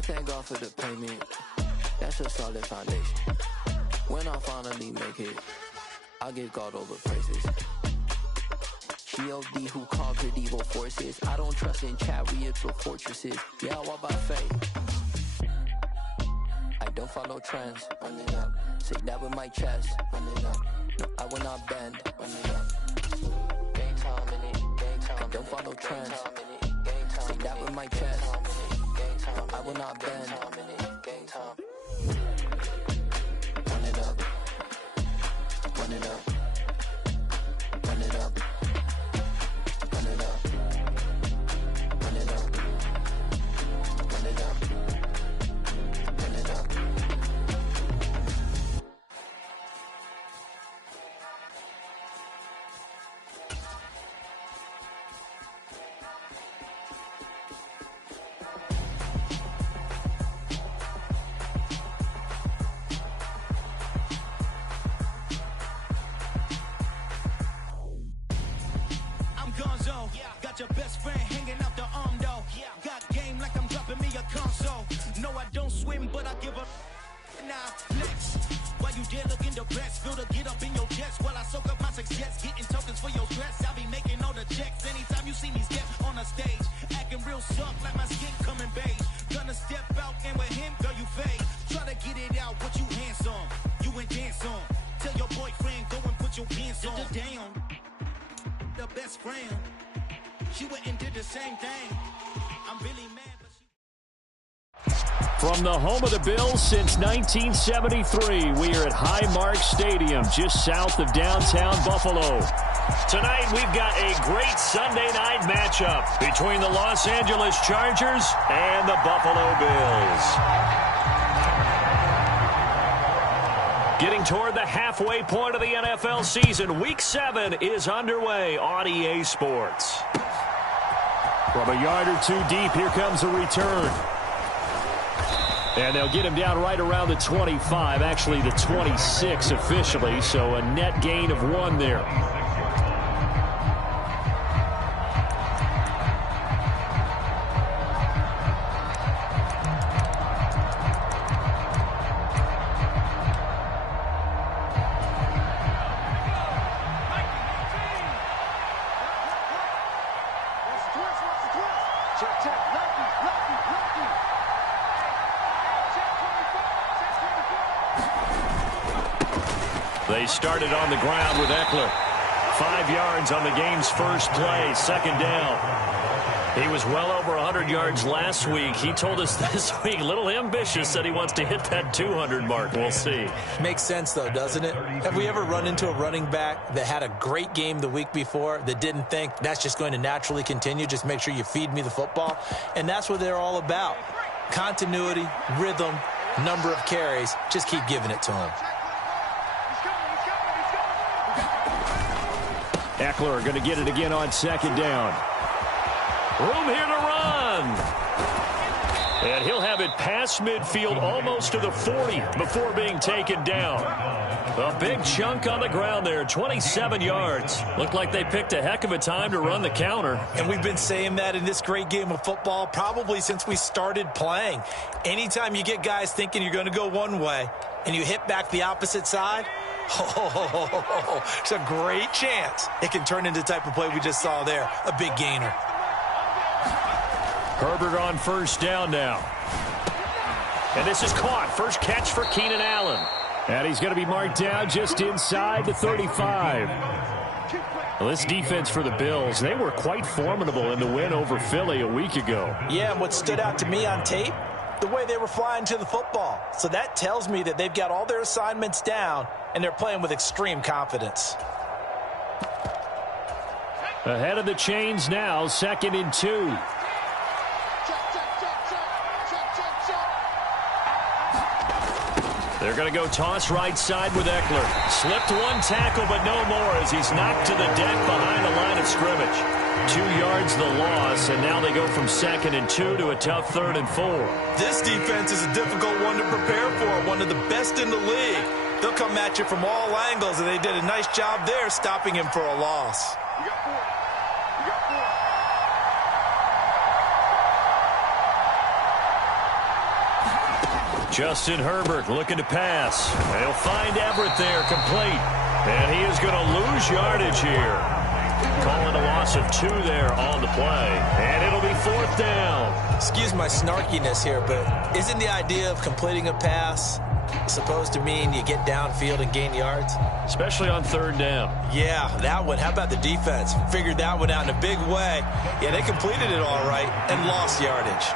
I thank God for the payment. That's a solid foundation. When I finally make it, I'll give God all the praises. G.O.D. who conquered evil forces. I don't trust in chariots or fortresses. Yeah, I walk by faith. I don't follow trends. Run it up. Say that with my chest. Run it up. No, I will not bend. Run it up. Game time in it. Game time. I don't follow trends. Say that with my chest. No, I will not bend. Game time. Run it up. Run it up. Run it up. Run it up. Run it up. Run it up. Run it up. Your best friend hanging out the arm though. Got game like I'm dropping me a console. No, I don't swim, but I give a now flex. While you there looking depressed, feel the get up in your chest while I soak up my success, getting tokens for your stress. I'll be making all the checks anytime you see me step on a stage, acting real soft like my skin coming beige. Gonna step out and with him, girl, you fade. Try to get it out, what you handsome, you ain't dance on. Tell your boyfriend go and put your pants on. Down, the best friend. She went and did the same thing. I'm really mad, but From the home of the Bills since 1973, we are at Highmark Stadium, just south of downtown Buffalo. Tonight, we've got a great Sunday night matchup between the Los Angeles Chargers and the Buffalo Bills. Getting toward the halfway point of the NFL season, Week 7 is underway on EA Sports. From a yard or two deep, here comes a return. And they'll get him down right around the 25, actually the 26 officially, so a net gain of 1 there. They started on the ground with Eckler. 5 yards on the game's first play, second down. He was well over 100 yards last week. He told us this week, a little ambitious, said he wants to hit that 200 mark. We'll see. Makes sense, though, doesn't it? Have we ever run into a running back that had a great game the week before that didn't think that's just going to naturally continue? Just make sure you feed me the football. And that's what they're all about. Continuity, rhythm, number of carries. Just keep giving it to him. Eckler going to get it again on second down. Room here to run. And he'll have it past midfield almost to the 40 before being taken down. A big chunk on the ground there, 27 yards. Looked like they picked a heck of a time to run the counter. And we've been saying that in this great game of football probably since we started playing. Anytime you get guys thinking you're going to go one way and you hit back the opposite side, it's a great chance it can turn into the type of play we just saw there, a big gainer. Herbert on first down now. And this is caught. First catch for Keenan Allen. And he's going to be marked down just inside the 35. Well, this defense for the Bills, they were quite formidable in the win over Philly a week ago. Yeah, and what stood out to me on tape, the way they were flying to the football. So that tells me that they've got all their assignments down, and they're playing with extreme confidence. Ahead of the chains now, 2nd and 2. They're going to go toss right side with Eckler. Slipped one tackle, but no more as he's knocked to the deck behind the line of scrimmage. 2 yards the loss, and now they go from 2nd and 2 to a tough 3rd and 4. This defense is a difficult one to prepare for, one of the best in the league. They'll come at you from all angles, and they did a nice job there stopping him for a loss. You got 4. You got 4. Justin Herbert looking to pass. They'll find Everett there, complete. And he is going to lose yardage here. Calling a loss of 2 there on the play. And it'll be 4th down. Excuse my snarkiness here, but isn't the idea of completing a pass supposed to mean you get downfield and gain yards? Especially on 3rd down. Yeah, that one. How about the defense? Figured that one out in a big way. Yeah, they completed it all right and lost yardage.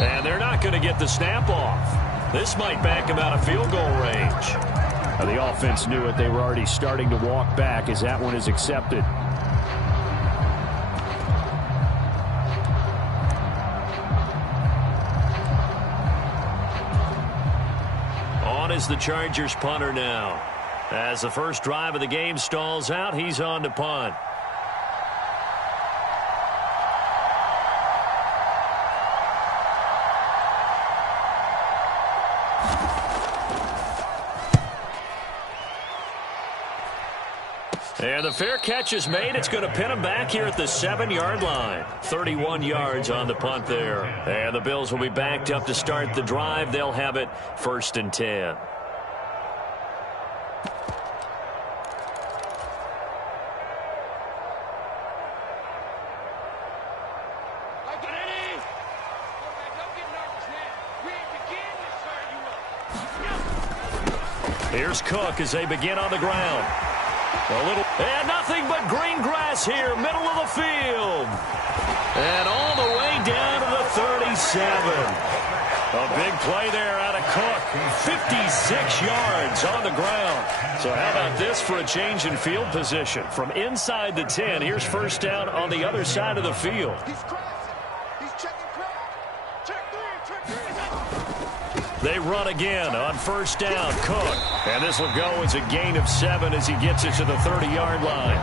And they're not going to get the snap off. This might back him out of field goal range. Now, the offense knew it. They were already starting to walk back as that one is accepted. On is the Chargers punter now. As the first drive of the game stalls out, he's on to punt. And the fair catch is made. It's going to pin him back here at the 7-yard line. 31 yards on the punt there. And the Bills will be backed up to start the drive. They'll have it 1st and 10. Here's Cook as they begin on the ground. And nothing but green grass here, middle of the field. And all the way down to the 37. A big play there out of Cook. 56 yards on the ground. So how about this for a change in field position? From inside the 10, here's 1st down on the other side of the field. They run again on 1st down. Cook. And this will go as a gain of 7 as he gets it to the 30-yard line.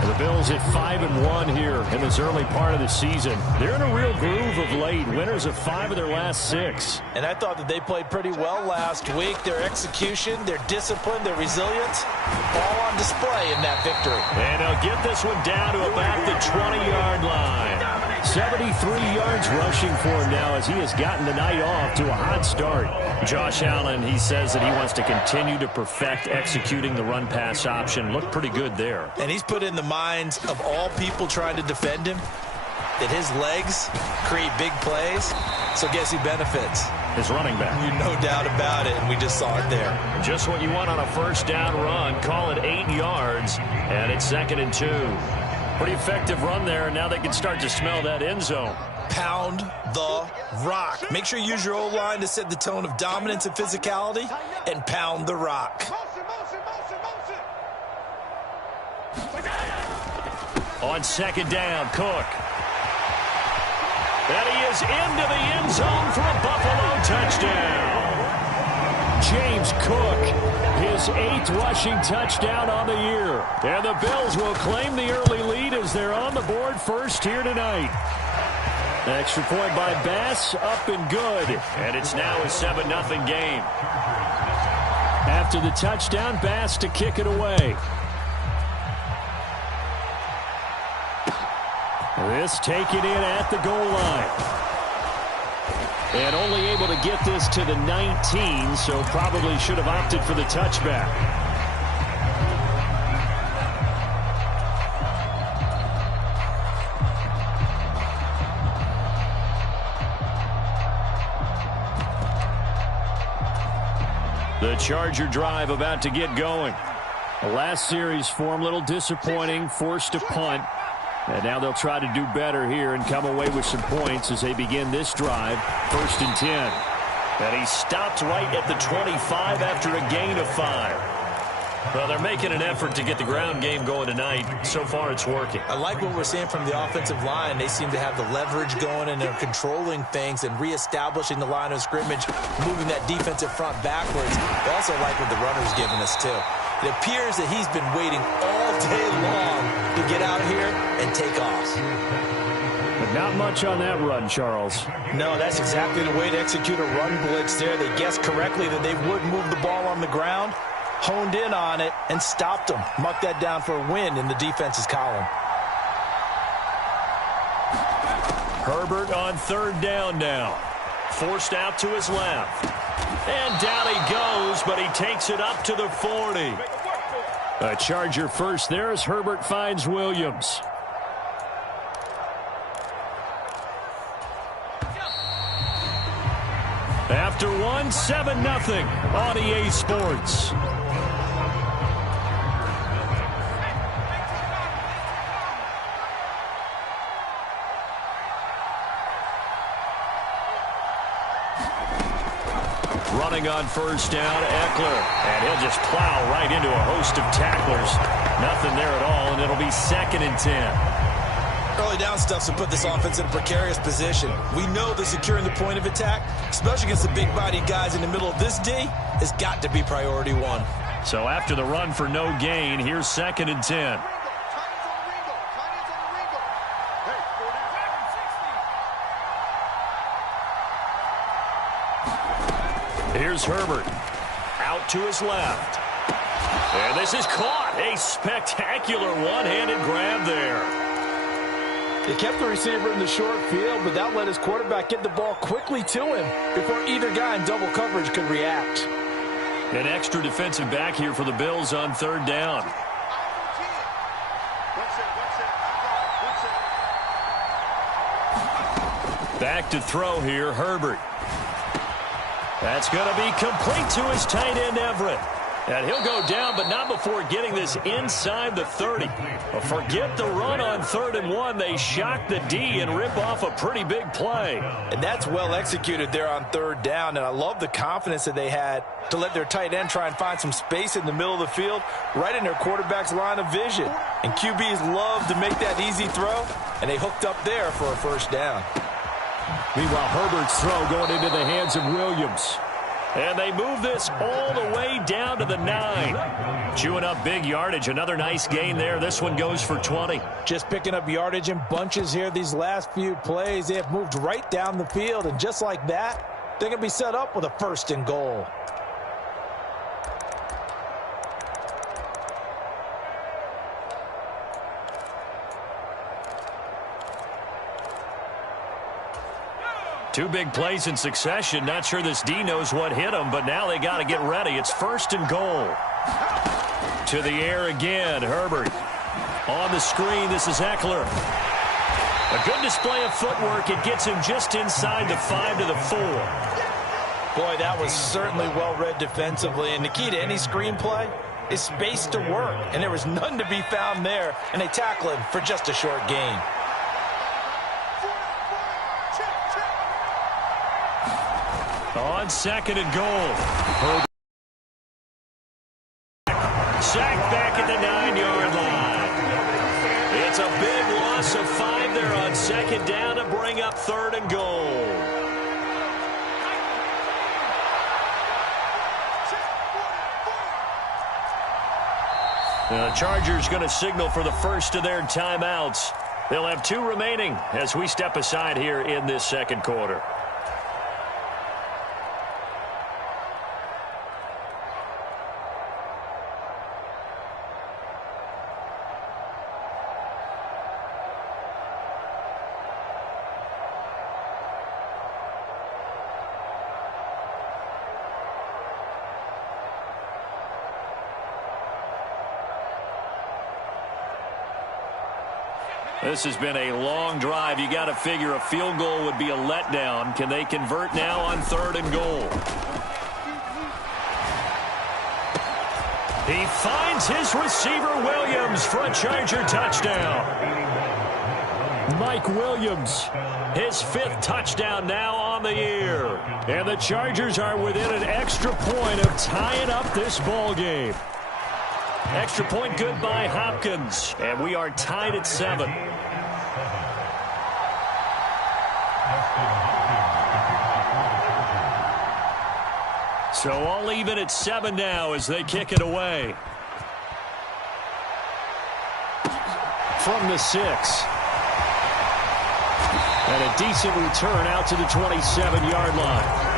And the Bills at 5-1 here in this early part of the season. They're in a real groove of late. Winners of 5 of their last 6. And I thought that they played pretty well last week. Their execution, their discipline, their resilience, all on display in that victory. And they'll get this one down to about the 20-yard line. 73 yards rushing for him now as he has gotten the night off to a hot start. Josh Allen, he says that he wants to continue to perfect executing the run-pass option. Looked pretty good there. And he's put in the minds of all people trying to defend him that his legs create big plays, so guess who benefits? His running back. No doubt about it, and we just saw it there. Just what you want on a 1st down run. Call it 8 yards, and it's 2nd and 2. Pretty effective run there, and now they can start to smell that end zone. Pound the rock. Make sure you use your O-line to set the tone of dominance and physicality, and pound the rock. On 2nd down, Cook. And he is into the end zone for a Buffalo touchdown. James Cook, his 8th rushing touchdown on the year. And the Bills will claim the early lead as they're on the board first here tonight. Extra point by Bass, up and good. And it's now a 7-0 game. After the touchdown, Bass to kick it away. This taken in at the goal line. And only able to get this to the 19, so probably should have opted for the touchback. The Charger drive about to get going. The last series form a little disappointing, forced to punt. And now they'll try to do better here and come away with some points as they begin this drive. 1st and 10. And he stopped right at the 25 after a gain of 5. Well, they're making an effort to get the ground game going tonight. So far, it's working. I like what we're seeing from the offensive line. They seem to have the leverage going, and they're controlling things and reestablishing the line of scrimmage, moving that defensive front backwards. I also like what the runner's giving us, too. It appears that he's been waiting all day long to get out here and take off. But not much on that run, Charles. No, that's exactly the way to execute a run blitz there. They guessed correctly that they would move the ball on the ground, honed in on it, and stopped them. Mark that down for a win in the defense's column. Herbert on third down now. Forced out to his left. And down he goes, but he takes it up to the 40. A Charger first there as Herbert finds Williams. After one, 7-0 on EA Sports. Running on first down, Eckler. And he'll just plow right into a host of tacklers. Nothing there at all, and it'll be 2nd and 10. Early down stuffs will put this offense in a precarious position. We know that securing the point of attack, especially against the big-bodied guys in the middle of this D, has got to be priority one. So after the run for no gain, here's 2nd and 10. Here's Herbert. Out to his left. And this is caught. A spectacular one-handed grab there. They kept the receiver in the short field, but that let his quarterback get the ball quickly to him before either guy in double coverage could react. An extra defensive back here for the Bills on third down. Back to throw here, Herbert. That's going to be complete to his tight end, Everett. And he'll go down, but not before getting this inside the 30. Forget the run on 3rd and 1. They shock the D and rip off a pretty big play. And that's well executed there on 3rd down. And I love the confidence that they had to let their tight end try and find some space in the middle of the field, right in their quarterback's line of vision. And QBs love to make that easy throw, and they hooked up there for a first down. Meanwhile, Herbert's throw going into the hands of Williams. And they move this all the way down to the 9. Chewing up big yardage. Another nice gain there. This one goes for 20. Just picking up yardage in bunches here these last few plays. They have moved right down the field. And just like that, they're going to be set up with a 1st and goal. Two big plays in succession. Not sure this D knows what hit him, but now they got to get ready. It's 1st and goal. To the air again, Herbert. On the screen, this is Eckler. A good display of footwork. It gets him just inside the 5 to the 4. Boy, that was certainly well read defensively. And the key to any screenplay is space to work. And there was none to be found there. And they tackle him for just a short gain. On 2nd and goal. Herbert. Sacked back at the 9-yard line. It's a big loss of 5 there on 2nd down to bring up 3rd and goal. The Chargers going to signal for the first of their timeouts. They'll have 2 remaining as we step aside here in this 2nd quarter. This has been a long drive. You got to figure a field goal would be a letdown. Can they convert now on 3rd and goal? He finds his receiver Williams for a Charger touchdown. Mike Williams, his 5th touchdown now on the year. And the Chargers are within an extra point of tying up this ball game. Extra point good by Hopkins. And we are tied at 7. So all even at 7 now as they kick it away. from the 6. And a decent return out to the 27-yard line.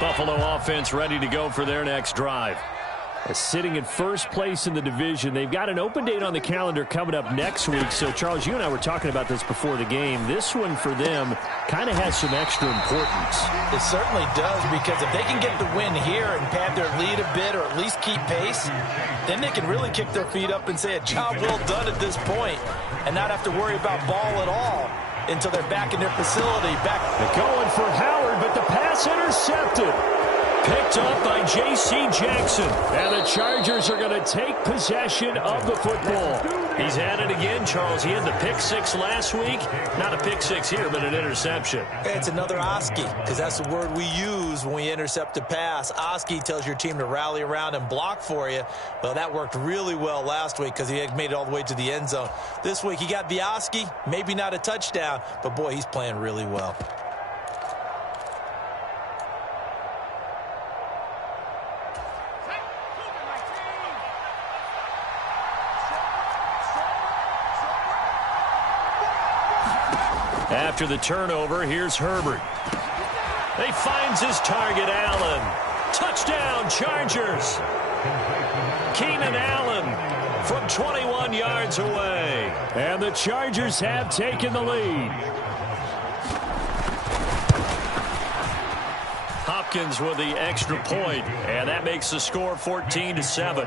Buffalo offense ready to go for their next drive. Sitting in first place in the division. They've got an open date on the calendar coming up next week. So, Charles, you and I were talking about this before the game. This one for them kind of has some extra importance. It certainly does, because if they can get the win here and pad their lead a bit or at least keep pace, then they can really kick their feet up and say a job well done at this point and not have to worry about ball at all until they're back in their facility. They're going for Howard, but the pass intercepted. Picked up by J.C. Jackson. And the Chargers are going to take possession of the football. He's at it again, Charles. He had the pick 6 last week. Not a pick 6 here, but an interception. It's another Oski, because that's the word we use when we intercept a pass. Oski tells your team to rally around and block for you. Well, that worked really well last week because he had made it all the way to the end zone. This week he got the Oski, maybe not a touchdown, but boy, he's playing really well. After the turnover, here's Herbert. He finds his target, Allen. Touchdown, Chargers. Keenan Allen from 21 yards away. And the Chargers have taken the lead. Hopkins with the extra point, and that makes the score 14-7.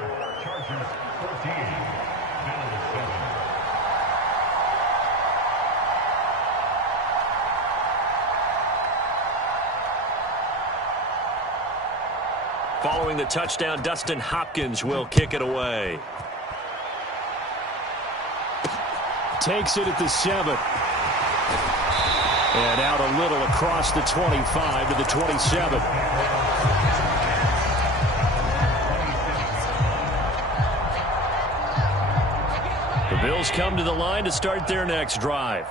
Following the touchdown, Dustin Hopkins will kick it away. Takes it at the 7. And out a little across the 25 to the 27. The Bills come to the line to start their next drive.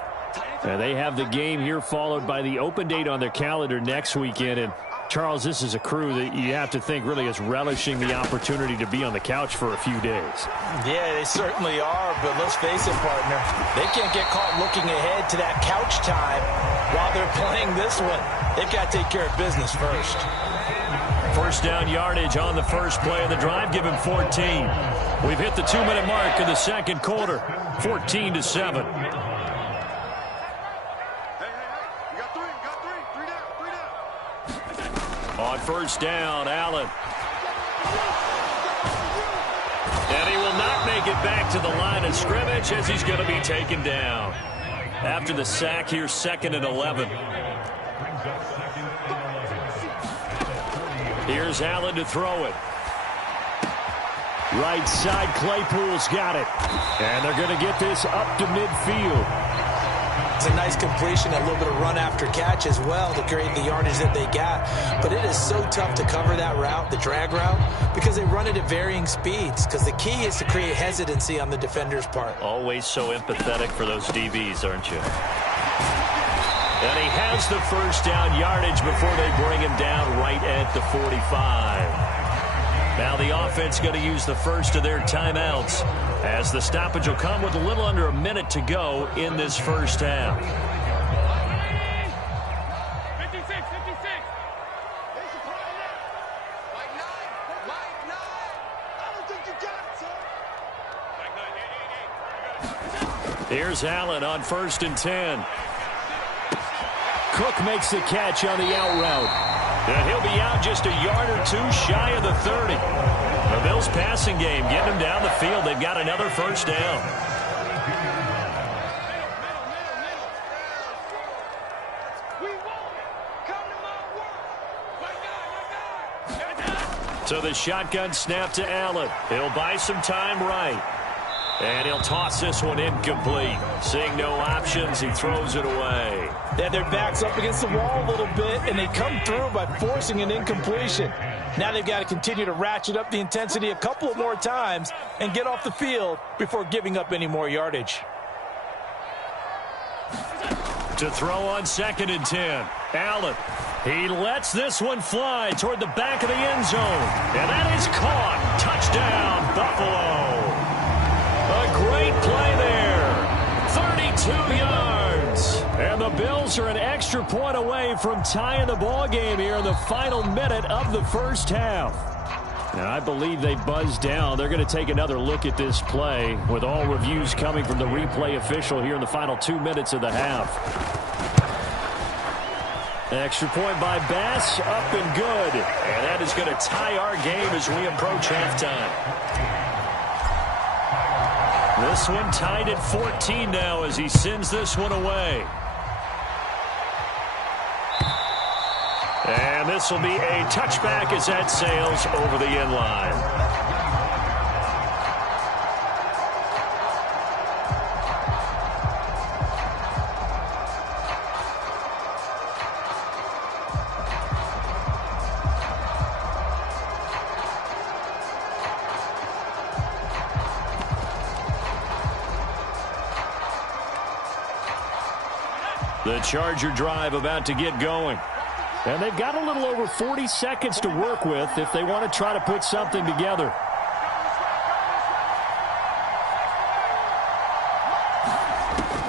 And they have the game here followed by the open date on their calendar next weekend. And Charles, this is a crew that you have to think really is relishing the opportunity to be on the couch for a few days. Yeah, they certainly are, but let's face it, partner. They can't get caught looking ahead to that couch time while they're playing this one. They've got to take care of business first. First down yardage on the first play of the drive. Give him 14. We've hit the 2-minute mark in the second quarter. 14-7. On first down, Allen. And he will not make it back to the line of scrimmage as he's going to be taken down. After the sack, here's 2nd and 11. Here's Allen to throw it. Right side, Claypool's got it. And they're going to get this up to midfield. It's a nice completion, a little bit of run after catch as well to create the yardage that they got. But it is so tough to cover that route, the drag route, because they run it at varying speeds. Because the key is to create hesitancy on the defender's part. Always so empathetic for those DBs, aren't you? And he has the first down yardage before they bring him down right at the 45. Now the offense going to use the first of their timeouts as the stoppage will come with a little under a minute to go in this first half. 56. I don't think you got it, sir. Here's Allen on 1st and 10. Cook makes the catch on the out route. And he'll be out just a yard or two shy of the 30. The Bills passing game getting him down the field. They've got another first down. So the shotgun snap to Allen. He'll buy some time right. And he'll toss this one incomplete. Seeing no options, he throws it away. They had their backs up against the wall a little bit, and they come through by forcing an incompletion. Now they've got to continue to ratchet up the intensity a couple of more times and get off the field before giving up any more yardage. To throw on 2nd and 10. Allen. He lets this one fly toward the back of the end zone. And that is caught. Touchdown, Buffalo. A great play there. 32 yards. And the Bills are an extra point away from tying the ball game here in the final minute of the first half. And I believe they buzzed down. They're going to take another look at this play with all reviews coming from the replay official here in the final 2 minutes of the half. Extra point by Bass, up and good. And that is going to tie our game as we approach halftime. This one tied at 14 now as he sends this one away. And this will be a touchback as that sails over the end line. The Charger drive about to get going. And they've got a little over 40 seconds to work with if they want to try to put something together.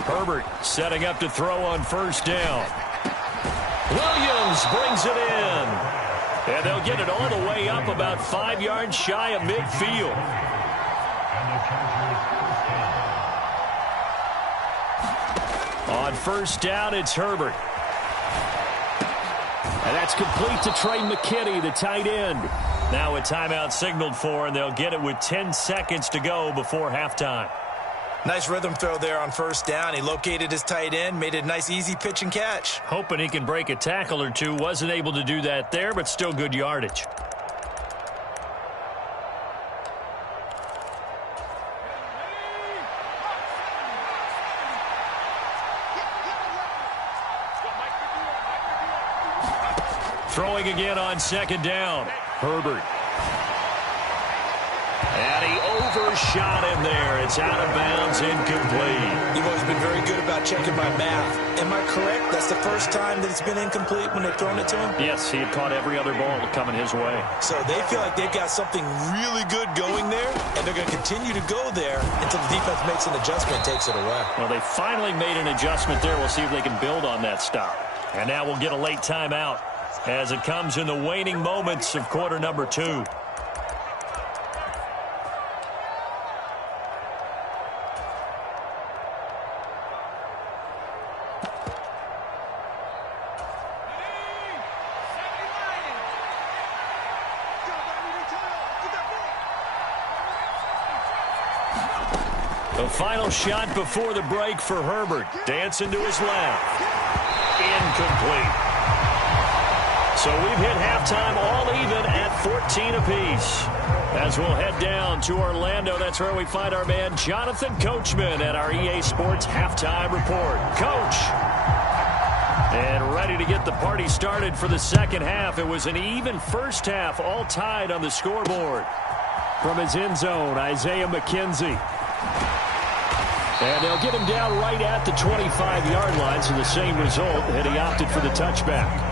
Herbert setting up to throw on first down. Williams brings it in. And they'll get it all the way up about 5 yards shy of midfield. On first down, it's Herbert. And that's complete to Trey McKinney, the tight end. Now a timeout signaled for, and they'll get it with 10 seconds to go before halftime. Nice rhythm throw there on first down. He located his tight end, made it a nice easy pitch and catch. Hoping he can break a tackle or two. Wasn't able to do that there, but still good yardage. Throwing again on second down. Herbert. And he overshot him there. It's out of bounds, incomplete. You've always been very good about checking my math. Am I correct? That's the first time that it's been incomplete when they've thrown it to him? Yes, he had caught every other ball coming his way. So they feel like they've got something really good going there, and they're going to continue to go there until the defense makes an adjustment and takes it away. Well, they finally made an adjustment there. We'll see if they can build on that stop. And now we'll get a late timeout as it comes in the waning moments of quarter number 2. The final shot before the break for Herbert. Dancing to his left. Incomplete. So we've hit halftime all even at 14 apiece. As we'll head down to Orlando, that's where we find our man Jonathan Coachman at our EA Sports Halftime Report. Coach. And ready to get the party started for the second half. It was an even first half, all tied on the scoreboard. From his end zone, Isaiah McKenzie. And they'll get him down right at the 25-yard line, so the same result, and he opted for the touchback.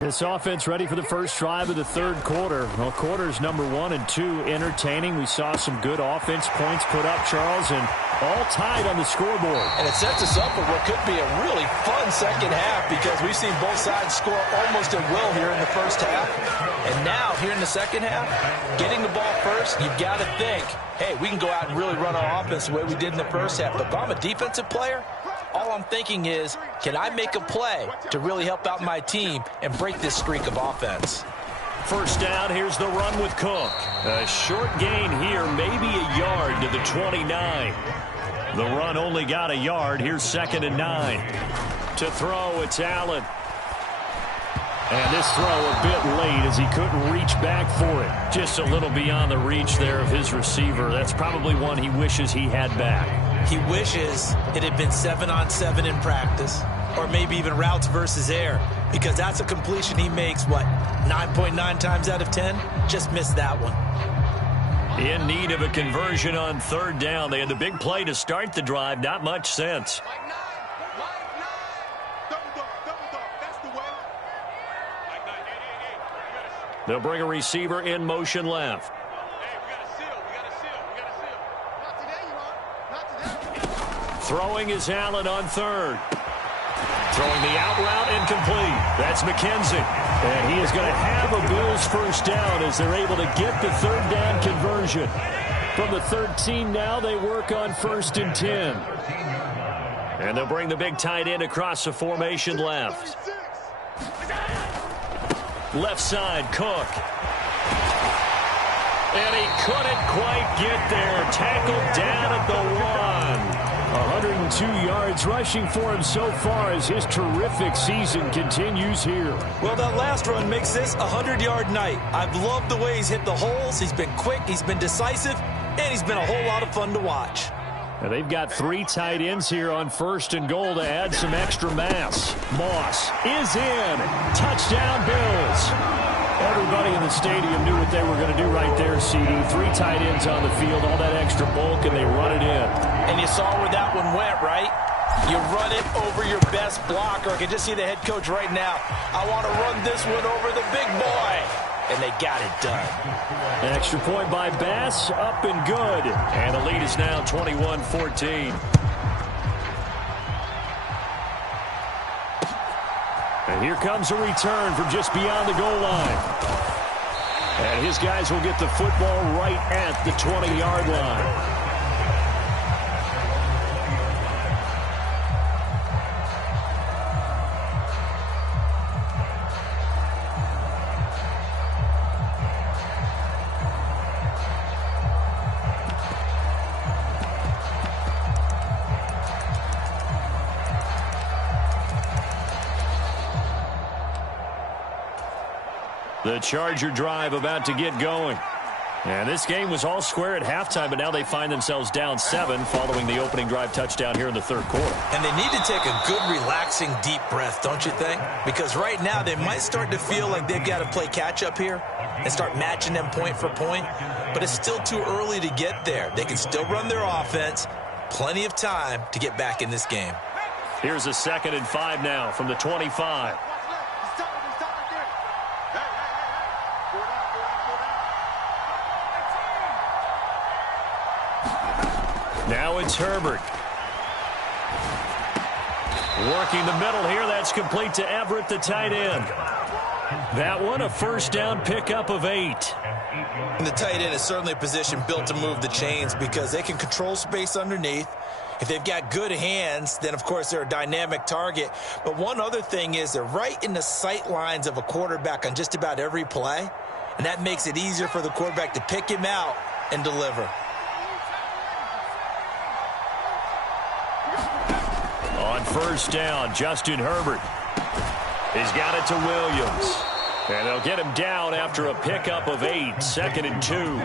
This offense ready for the first drive of the third quarter. Well, quarters number 1 and 2 entertaining. We saw some good offense points put up, Charles, and all tied on the scoreboard. And it sets us up for what could be a really fun second half because we've seen both sides score almost at will here in the first half. And now, here in the second half, getting the ball first, you've got to think, hey, we can go out and really run our offense the way we did in the first half. But if I'm a defensive player, all I'm thinking is, can I make a play to really help out my team and break this streak of offense? First down, here's the run with Cook. A short gain here, maybe a yard to the 29. The run only got a yard. Here's 2nd and 9. To throw, it's Allen. And this throw a bit late as he couldn't reach back for it. Just a little beyond the reach there of his receiver. That's probably one he wishes he had back. He wishes it had been 7-on-7 in practice, or maybe even routes versus air, because that's a completion he makes, 9.9 times out of 10? Just missed that one. In need of a conversion on third down. They had the big play to start the drive. Not much sense. They'll bring a receiver in motion left. Throwing is Allen on third. Throwing the out route incomplete. That's McKenzie. And he is going to have a Bills first down as they're able to get the third down conversion. From the 13 now, they work on 1st and 10. And they'll bring the big tight end across the formation left. Left side, Cook. And he couldn't quite get there. Tackled down at the 1. 102 yards rushing for him so far as his terrific season continues here. Well, that last run makes this a 100-yard night. I've loved the way he's hit the holes. He's been quick, he's been decisive, and he's been a whole lot of fun to watch. Now they've got 3 tight ends here on 1st and goal to add some extra mass. Moss is in. Touchdown, Bills. Everybody in the stadium knew what they were going to do right there, CD. 3 tight ends on the field, all that extra bulk, and they run it in. And you saw where that one went, right? You run it over your best blocker. I can just see the head coach right now. I want to run this one over the big boy. And they got it done. An extra point by Bass, up and good. And the lead is now 21-14. And here comes a return from just beyond the goal line. And his guys will get the football right at the 20-yard line. The Charger drive about to get going. And this game was all square at halftime, but now they find themselves down 7 following the opening drive touchdown here in the 3rd quarter. And they need to take a good, relaxing, deep breath, don't you think? Because right now they might start to feel like they've got to play catch-up here and start matching them point for point. But it's still too early to get there. They can still run their offense. Plenty of time to get back in this game. Here's a 2nd and 5 now from the 25. Now it's Herbert. Working the middle here. That's complete to Everett, the tight end. That one, a first down pickup of 8. And the tight end is certainly a position built to move the chains because they can control space underneath. If they've got good hands, then, of course, they're a dynamic target. But one other thing is they're right in the sight lines of a quarterback on just about every play. And that makes it easier for the quarterback to pick him out and deliver. On first down, Justin Herbert. He's got it to Williams. And they'll get him down after a pickup of 8. 2nd and 2.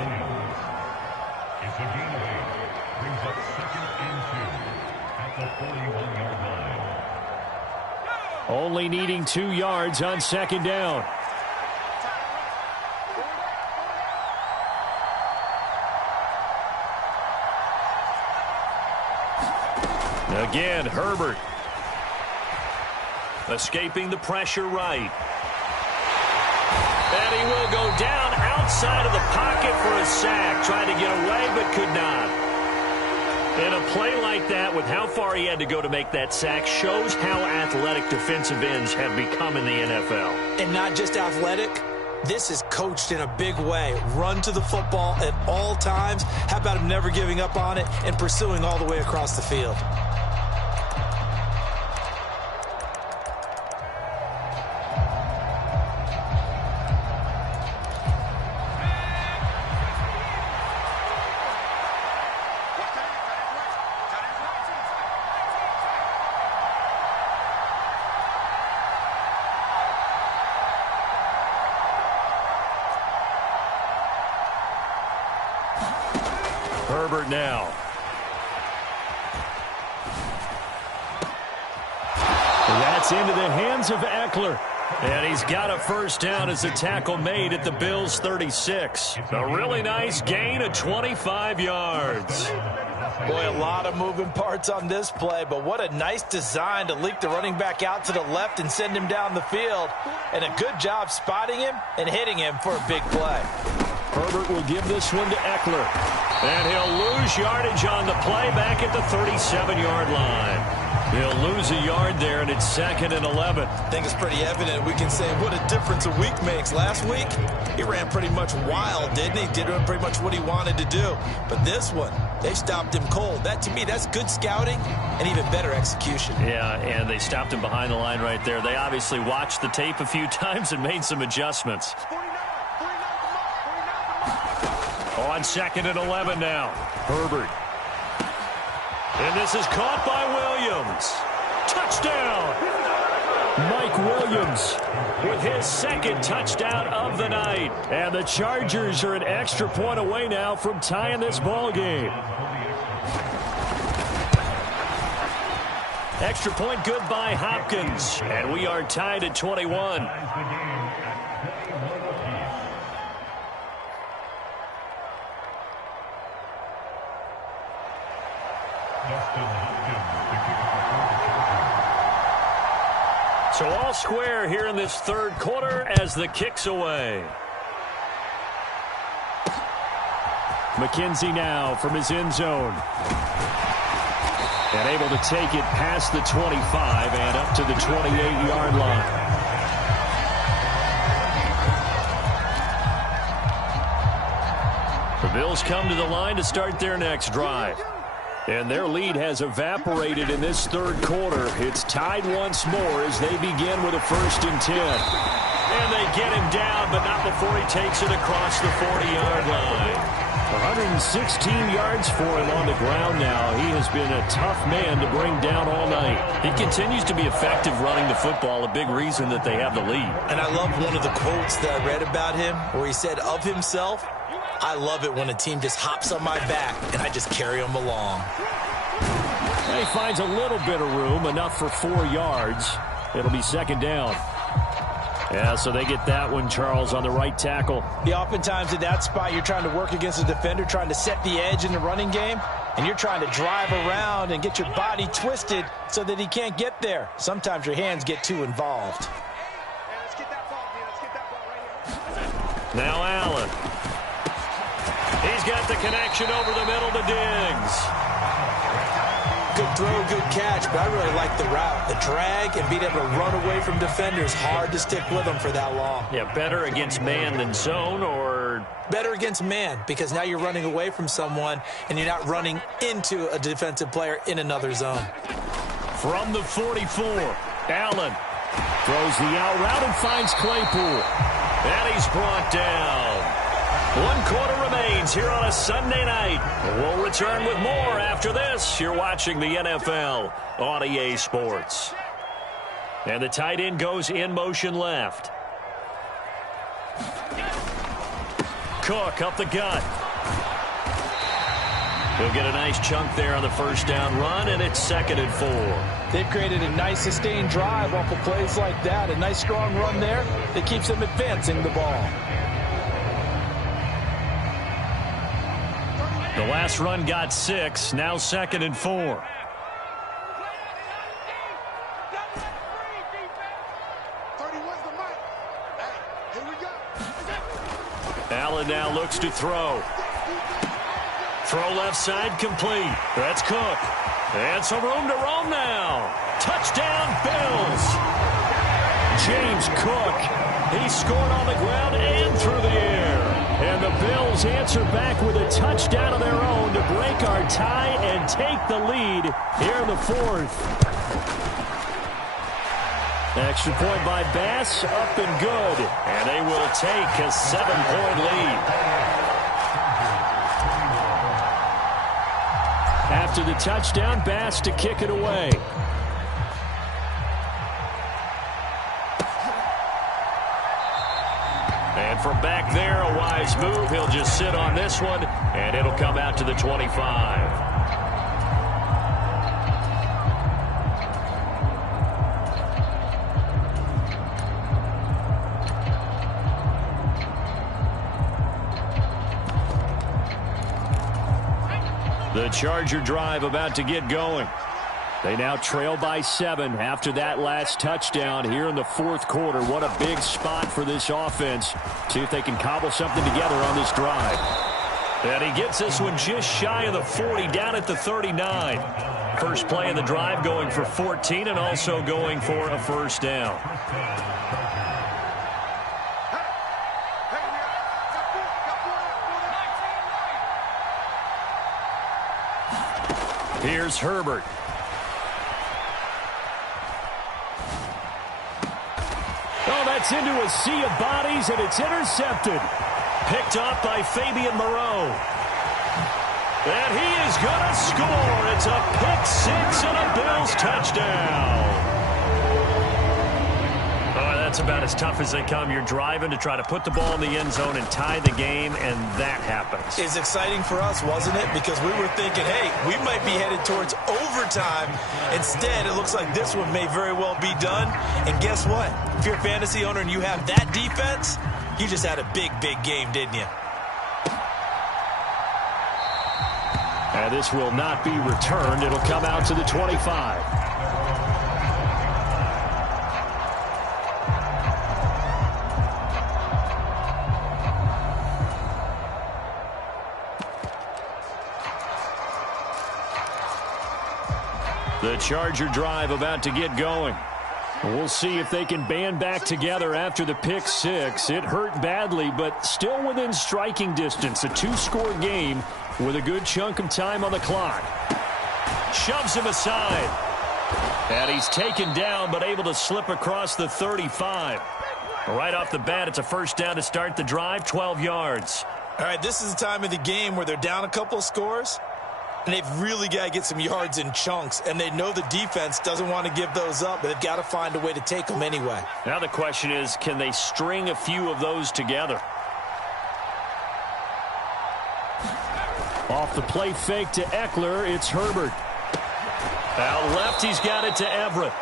Only needing 2 yards on 2nd down. Again, Herbert. Escaping the pressure right. And he will go down outside of the pocket for a sack. Tried to get away, but could not. And a play like that, with how far he had to go to make that sack, shows how athletic defensive ends have become in the NFL. And not just athletic. This is coached in a big way. Run to the football at all times. How about him never giving up on it and pursuing all the way across the field? now. That's into the hands of Eckler. And he's got a first down as a tackle made at the Bills' 36. A really nice gain of 25 yards. Boy, a lot of moving parts on this play, but what a nice design to leak the running back out to the left and send him down the field. And a good job spotting him and hitting him for a big play. Herbert will give this one to Eckler. And he'll lose yardage on the play back at the 37-yard line. He'll lose a yard there, and it's 2nd and 11. I think it's pretty evident. We can say what a difference a week makes. Last week, he ran pretty much wild, didn't he? Did pretty much what he wanted to do. But this one, they stopped him cold. That, to me, that's good scouting and even better execution. Yeah, and they stopped him behind the line right there. They obviously watched the tape a few times and made some adjustments. On 2nd and 11 now. Herbert. And this is caught by Williams. Touchdown! Mike Williams with his 2nd touchdown of the night. And the Chargers are an extra point away now from tying this ball game. Extra point good by Hopkins. And we are tied at 21. So all square here in this 3rd quarter as the kick's away. McKenzie now from his end zone. And able to take it past the 25 and up to the 28-yard line. The Bills come to the line to start their next drive. And their lead has evaporated in this 3rd quarter. It's tied once more as they begin with a 1st and 10. And they get him down, but not before he takes it across the 40-yard line. 116 yards for him on the ground now. He has been a tough man to bring down all night. He continues to be effective running the football, a big reason that they have the lead. And I love one of the quotes that I read about him where he said of himself, I love it when a team just hops on my back and I just carry them along. He finds a little bit of room, enough for 4 yards. It'll be 2nd down. Yeah, so they get that one, Charles, on the right tackle. Yeah, oftentimes in that spot, you're trying to work against a defender, trying to set the edge in the running game, and you're trying to drive around and get your body twisted so that he can't get there. Sometimes your hands get too involved. Now Allen. He's got the connection over the middle to Diggs. Good throw, good catch, but I really like the route. The drag and being able to run away from defenders, hard to stick with them for that long. Yeah, better against man than zone, or? Better against man, because now you're running away from someone and you're not running into a defensive player in another zone. From the 44, Allen throws the out route and finds Claypool. And he's brought down. 1 quarter remains here on a Sunday night. We'll return with more after this. You're watching the NFL on EA Sports. And the tight end goes in motion left. Cook up the gut. He'll get a nice chunk there on the 1st down run, and it's 2nd and 4. They've created a nice sustained drive off of plays like that. A nice strong run there that keeps them advancing the ball. The last run got 6, now 2nd and 4. Allen now looks to throw. Throw left side complete. That's Cook. And some room to roam now. Touchdown Bills. James Cook. He scored on the ground and through the air. And the Bills answer back with a touchdown of their own to break our tie and take the lead here in the 4th. Extra point by Bass, up and good. And they will take a 7-point lead. After the touchdown, Bass to kick it away. And And from back there, a wise move. He'll just sit on this one, and it'll come out to the 25. The Charger drive about to get going. They now trail by 7 after that last touchdown here in the fourth quarter. What a big spot for this offense. See if they can cobble something together on this drive. And he gets this one just shy of the 40, down at the 39. First play of the drive going for 14 and also going for a first down. Here's Herbert. Oh, that's into a sea of bodies, and it's intercepted. Picked off by Fabian Moreau. And he is going to score. It's a pick six and a Bills touchdown. Oh, that's about as tough as they come. You're driving to try to put the ball in the end zone and tie the game, and that happens. It's exciting for us, wasn't it? Because we were thinking, hey, we might be headed towards overtime. Instead, it looks like this one may very well be done. And guess what? If you're a fantasy owner and you have that defense, you just had a big, big game, didn't you? And this will not be returned. It'll come out to the 25. The Charger drive about to get going. We'll see if they can band back together after the pick six. It hurt badly, but still within striking distance. A two-score game with a good chunk of time on the clock. Shoves him aside. And he's taken down, but able to slip across the 35. Right off the bat, it's a first down to start the drive, 12 yards. All right, this is the time of the game where they're down a couple of scores. And they've really got to get some yards in chunks. And they know the defense doesn't want to give those up, but they've got to find a way to take them anyway. Now the question is, can they string a few of those together? Off the play fake to Eckler, it's Herbert. Out left, he's got it to Everett.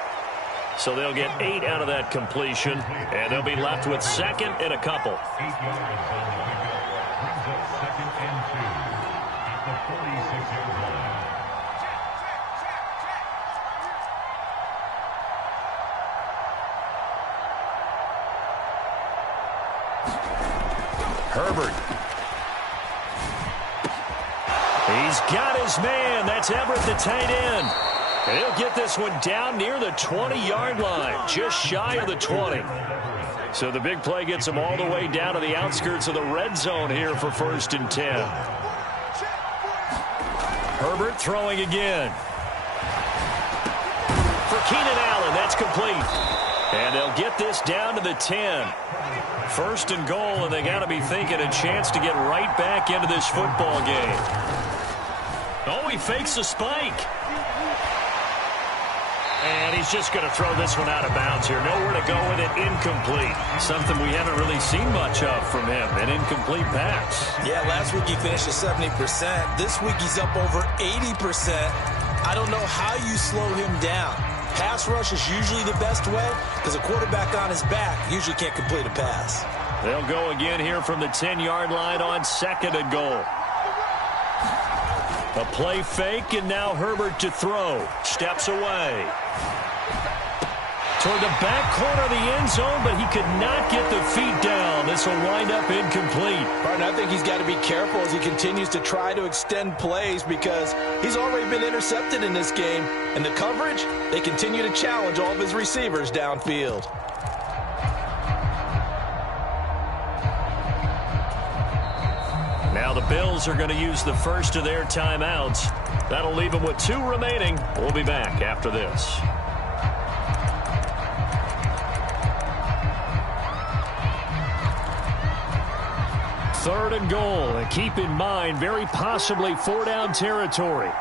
So they'll get 8 out of that completion, and they'll be left with second and a couple. Herbert. He's got his man. That's Everett, the tight end. And he'll get this one down near the 20-yard line, just shy of the 20. So the big play gets him all the way down to the outskirts of the red zone here for 1st and 10. Herbert throwing again. For Keenan Allen, that's complete. And they'll get this down to the 10. 1st and goal, and they got to be thinking a chance to get right back into this football game. Oh, he fakes a spike. And he's just going to throw this one out of bounds here. Nowhere to go with it. Incomplete. Something we haven't really seen much of from him. An incomplete pass. Yeah, last week he finished at 70%. This week he's up over 80%. I don't know how you slow him down. Pass rush is usually the best way because a quarterback on his back usually can't complete a pass. They'll go again here from the 10-yard line on 2nd and goal. A play fake, and now Herbert to throw. Steps away. Toward the back corner of the end zone, but he could not get the feet down. This will wind up incomplete. Pardon, I think he's got to be careful as he continues to try to extend plays because he's already been intercepted in this game. And the coverage, they continue to challenge all of his receivers downfield. Now the Bills are going to use the first of their timeouts. That'll leave them with 2 remaining. We'll be back after this. Third and goal, and keep in mind, very possibly 4-down territory.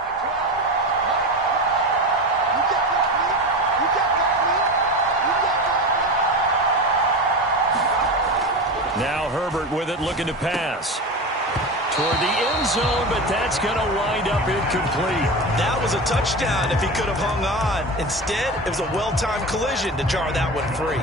Now Herbert with it, looking to pass. Toward the end zone, but that's going to wind up incomplete. That was a touchdown if he could have hung on. Instead, it was a well-timed collision to jar that one free.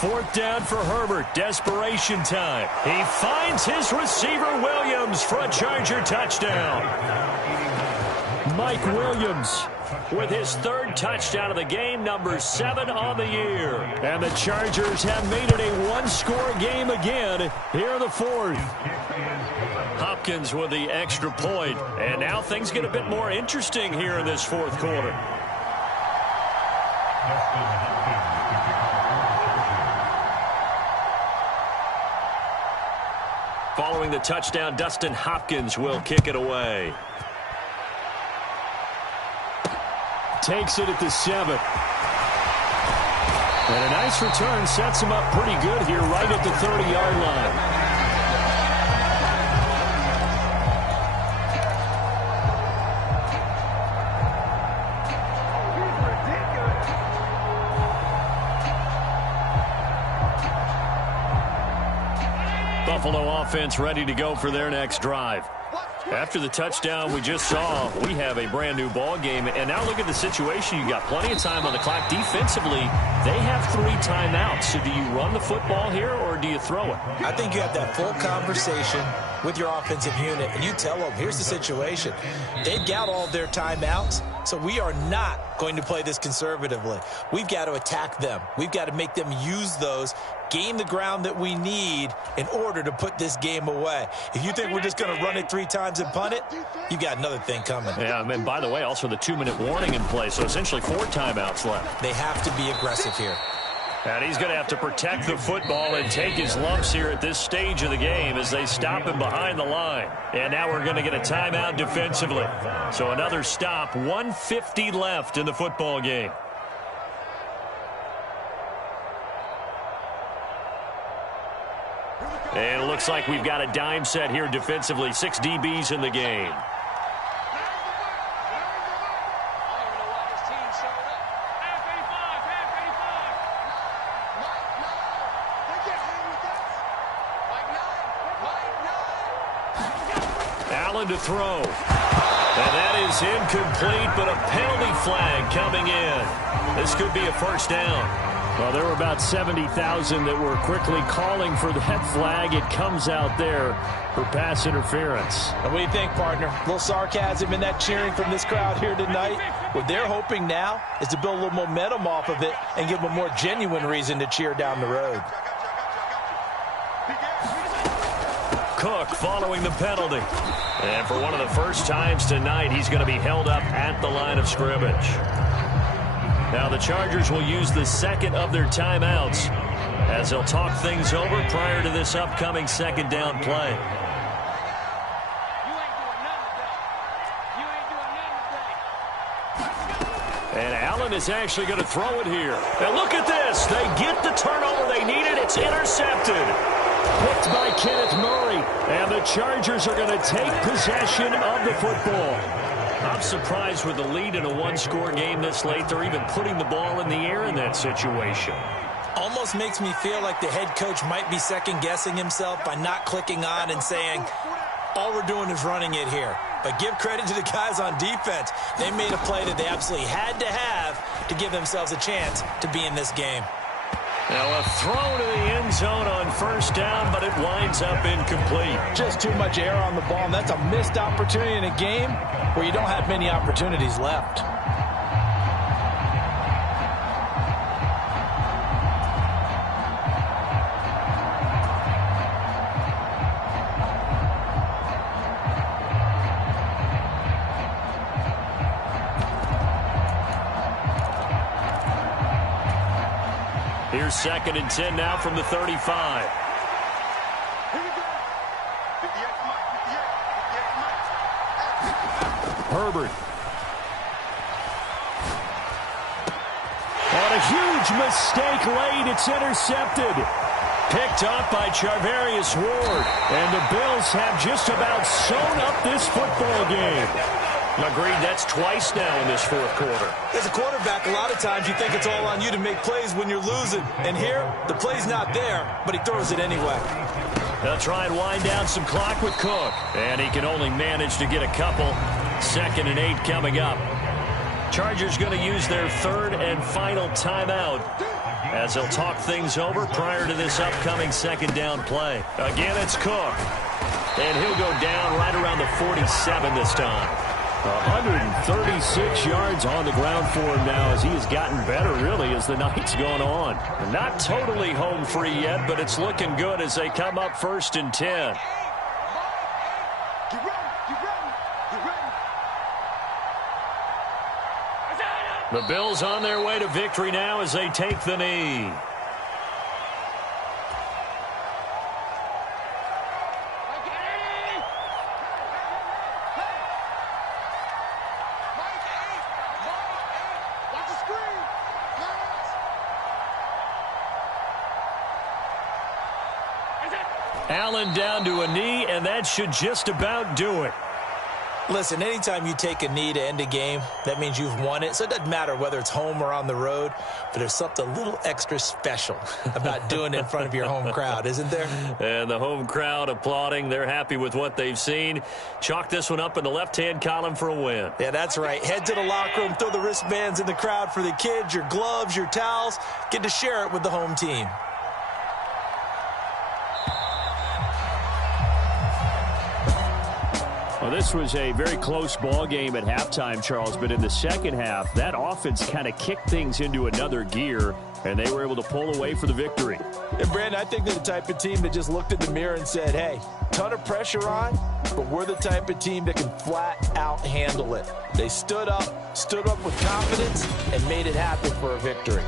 Fourth down for Herbert. Desperation time. He finds his receiver, Williams, for a Charger touchdown. Mike Williams with his third touchdown of the game, number 7 on the year. And the Chargers have made it a one-score game again here in the fourth. Hopkins with the extra point. And now things get a bit more interesting here in this fourth quarter. Following the touchdown, Dustin Hopkins will kick it away. Takes it at the 7. And a nice return sets him up pretty good here right at the 30-yard line. Buffalo offense ready to go for their next drive. After the touchdown we just saw, we have a brand new ball game. And now look at the situation. You got plenty of time on the clock. Defensively, they have 3 timeouts. So do you run the football here or do you throw it? I think you have that full conversation with your offensive unit, and you tell them, here's the situation. They've got all their timeouts, so we are not going to play this conservatively. We've got to attack them. We've got to make them use those, gain the ground that we need in order to put this game away. If you think we're just going to run it 3 times and punt it, you've got another thing coming. Yeah, and by the way, also the 2-minute warning in play, so essentially 4 timeouts left. They have to be aggressive here. And he's going to have to protect the football and take his lumps here at this stage of the game as they stop him behind the line. And now we're going to get a timeout defensively. So another stop, 1:50 left in the football game. And it looks like we've got a dime set here defensively. 6 DBs in the game. Allen to throw. And that is incomplete, but a penalty flag coming in. This could be a first down. Well, there were about 70,000 that were quickly calling for that flag. It comes out there for pass interference. And what do you think, partner? A little sarcasm in that cheering from this crowd here tonight. What they're hoping now is to build a little momentum off of it and give them a more genuine reason to cheer down the road. Cook following the penalty. And for one of the first times tonight, he's going to be held up at the line of scrimmage. Now the Chargers will use the second of their timeouts as they'll talk things over prior to this upcoming second down play. And Allen is actually going to throw it here. And look at this. They get the turnover they needed. It's intercepted. Picked by Kenneth Murray. And the Chargers are going to take possession of the football. I'm surprised with the lead in a one-score game this late. They're even putting the ball in the air in that situation. Almost makes me feel like the head coach might be second-guessing himself by not clicking on and saying, all we're doing is running it here. But give credit to the guys on defense. They made a play that they absolutely had to have to give themselves a chance to be in this game. Now a throw to the end zone on first down, but it winds up incomplete. Just too much air on the ball, and that's a missed opportunity in a game where you don't have many opportunities left. Here's 2nd and 10 now from the 35. Here we go. 58 Mike, 58 Mike. Herbert. On a huge mistake late, it's intercepted. Picked up by Charvarius Ward. And the Bills have just about sewn up this football game. Agreed, that's twice now in this fourth quarter. As a quarterback, a lot of times you think it's all on you to make plays when you're losing. And here, the play's not there, but he throws it anyway. They'll try and wind down some clock with Cook. And he can only manage to get a couple. 2nd and 8 coming up. Chargers going to use their 3rd and final timeout as they'll talk things over prior to this upcoming 2nd down play. Again, it's Cook. And he'll go down right around the 47 this time. 136 yards on the ground for him now as he has gotten better, really, as the night's gone on. Not totally home free yet, but it's looking good as they come up 1st and 10. Get ready, get ready, get ready. The Bills on their way to victory now as they take the knee. Allen down to a knee, and that should just about do it. Listen, anytime you take a knee to end a game, that means you've won it. So it doesn't matter whether it's home or on the road, but there's something a little extra special about doing it in front of your home crowd, isn't there? And the home crowd applauding. They're happy with what they've seen. Chalk this one up in the left-hand column for a win. Yeah, that's right. Head to the locker room, throw the wristbands in the crowd for the kids, your gloves, your towels. Get to share it with the home team. Well, this was a very close ball game at halftime, Charles, but in the second half, that offense kind of kicked things into another gear, and they were able to pull away for the victory. And, Brandon, I think they're the type of team that just looked in the mirror and said, hey, ton of pressure on, but we're the type of team that can flat out handle it. They stood up with confidence, and made it happen for a victory.